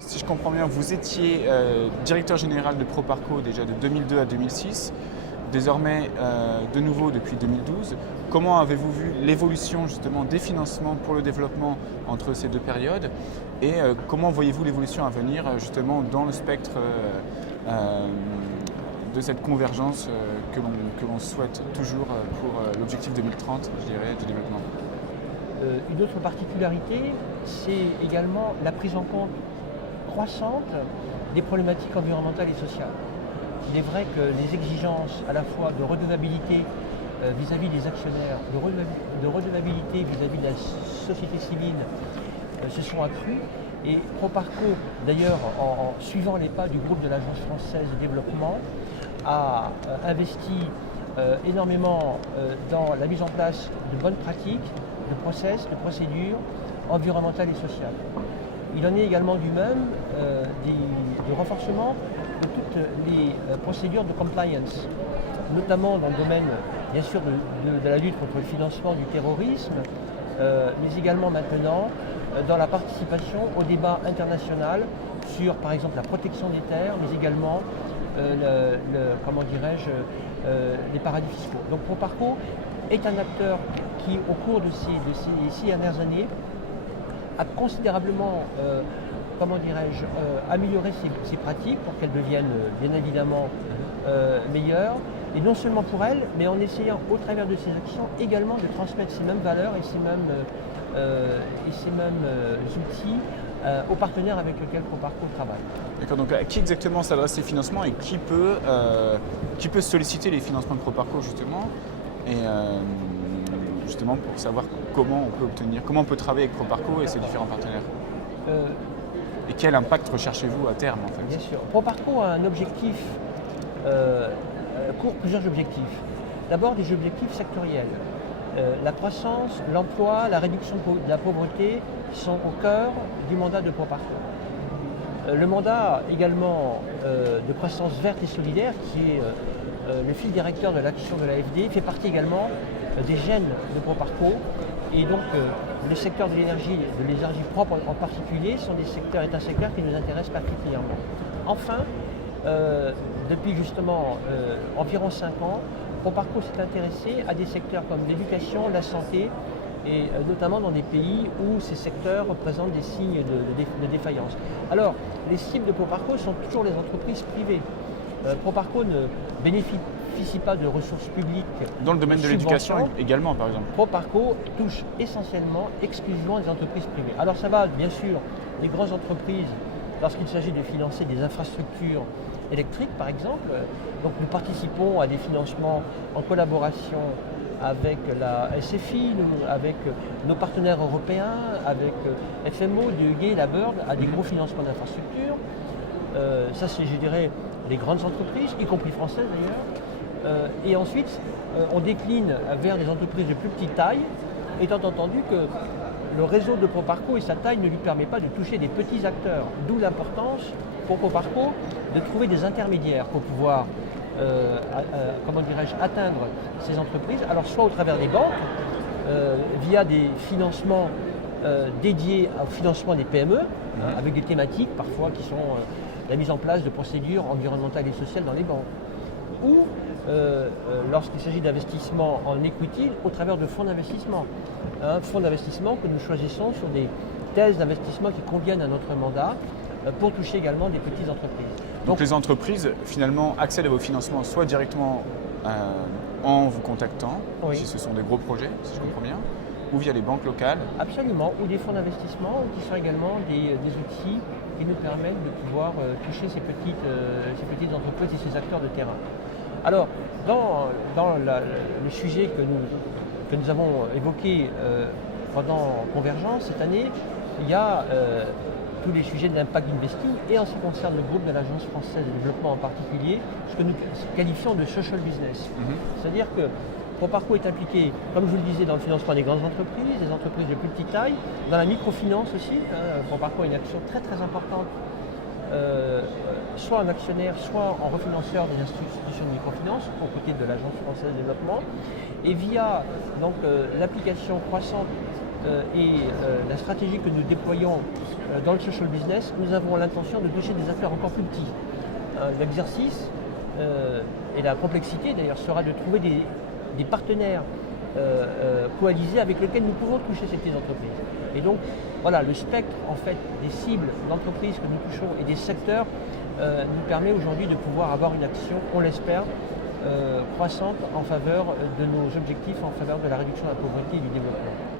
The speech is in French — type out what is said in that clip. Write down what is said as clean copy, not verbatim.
Si je comprends bien, vous étiez directeur général de Proparco déjà de 2002 à 2006, désormais de nouveau depuis 2012. Comment avez-vous vu l'évolution justement des financements pour le développement entre ces deux périodes et comment voyez-vous l'évolution à venir justement dans le spectre de cette convergence que l'on souhaite toujours pour l'objectif 2030, je dirais, du développement? Une autre particularité, c'est également la prise en compte croissante des problématiques environnementales et sociales. Il est vrai que les exigences à la fois de redevabilité vis-à-vis des actionnaires, de redevabilité vis-à-vis de la société civile se sont accrues et Proparco, d'ailleurs en suivant les pas du groupe de l'Agence française de développement, a investi énormément dans la mise en place de bonnes pratiques, de process, de procédures environnementales et sociales. Il en est également du même du renforcement de toutes les procédures de compliance, notamment dans le domaine, bien sûr, de la lutte contre le financement du terrorisme, mais également maintenant dans la participation au débat international sur, par exemple, la protection des terres, mais également comment dirais-je, les paradis fiscaux. Donc Proparco est un acteur qui, au cours de ces 6 dernières années, a considérablement, comment dirais-je, amélioré ses pratiques pour qu'elles deviennent bien évidemment meilleures, et non seulement pour elles, mais en essayant au travers de ses actions également de transmettre ces mêmes valeurs et ces mêmes outils aux partenaires avec lesquels Proparco travaille. D'accord, donc à qui exactement s'adressent ces financements et qui peut solliciter les financements de Proparco justement et justement pour savoir comment on peut travailler avec Proparco et ses différents partenaires. Et quel impact recherchez-vous à terme en fait? Bien sûr. Proparco a un objectif, plusieurs objectifs. D'abord des objectifs sectoriels. La croissance, l'emploi, la réduction de la pauvreté sont au cœur du mandat de Proparco. Le mandat également de croissance verte et solidaire, qui est le fil directeur de l'action de l'AFD, fait partie également des gènes de Proparco. Et donc le secteur de l'énergie propre en particulier, est un secteur qui nous intéresse particulièrement. Enfin, depuis justement environ 5 ans, Proparco s'est intéressé à des secteurs comme l'éducation, la santé, et notamment dans des pays où ces secteurs représentent des signes de défaillance. Alors, les cibles de Proparco sont toujours les entreprises privées. Proparco ne bénéficie pas de ressources publiques. Dans le domaine de l'éducation également, par exemple. Proparco touche exclusivement les entreprises privées. Alors ça va, bien sûr, les grandes entreprises, lorsqu'il s'agit de financer des infrastructures électriques, par exemple. Donc nous participons à des financements en collaboration avec la SFI, avec nos partenaires européens, avec FMO, DEG, la Bird, à des gros financements d'infrastructures. Ça, c'est, je dirais, les grandes entreprises, y compris françaises d'ailleurs. Et ensuite, on décline vers les entreprises de plus petite taille, étant entendu que le réseau de Proparco et sa taille ne lui permet pas de toucher des petits acteurs. D'où l'importance pour Proparco de trouver des intermédiaires pour pouvoir comment dirais-je, atteindre ces entreprises. Alors soit au travers des banques, via des financements dédiés au financement des PME, avec des thématiques parfois qui sont la mise en place de procédures environnementales et sociales dans les banques. Ou lorsqu'il s'agit d'investissement en equity, au travers de fonds d'investissement. Un fonds d'investissement que nous choisissons sur des thèses d'investissement qui conviennent à notre mandat pour toucher également des petites entreprises. Donc les entreprises finalement accèdent à vos financements soit directement en vous contactant, oui, si ce sont des gros projets, si je comprends bien, ou via les banques locales. Absolument, ou des fonds d'investissement qui sont également des outils qui nous permettent de pouvoir toucher ces petites entreprises et ces acteurs de terrain. Alors, dans le sujet que nous avons évoqué pendant Convergence cette année, il y a tous les sujets de l'impact investing et en ce qui concerne le groupe de l'Agence française de développement en particulier, ce que nous qualifions de social business. C'est-à-dire que Proparco est impliqué, comme je vous le disais, dans le financement des grandes entreprises, des entreprises de plus petite taille, dans la microfinance aussi. Proparco a une action très très importante, soit en actionnaire, soit en refinanceur des institutions de microfinance, aux côtés de l'Agence française de développement, et via donc l'application croissante La stratégie que nous déployons dans le social business, nous avons l'intention de toucher des acteurs encore plus petits. L'exercice et la complexité d'ailleurs sera de trouver des partenaires coalisés avec lesquels nous pouvons toucher ces petites entreprises. Et donc voilà, le spectre en fait des cibles d'entreprises que nous touchons et des secteurs nous permet aujourd'hui de pouvoir avoir une action, on l'espère, croissante en faveur de nos objectifs, en faveur de la réduction de la pauvreté et du développement.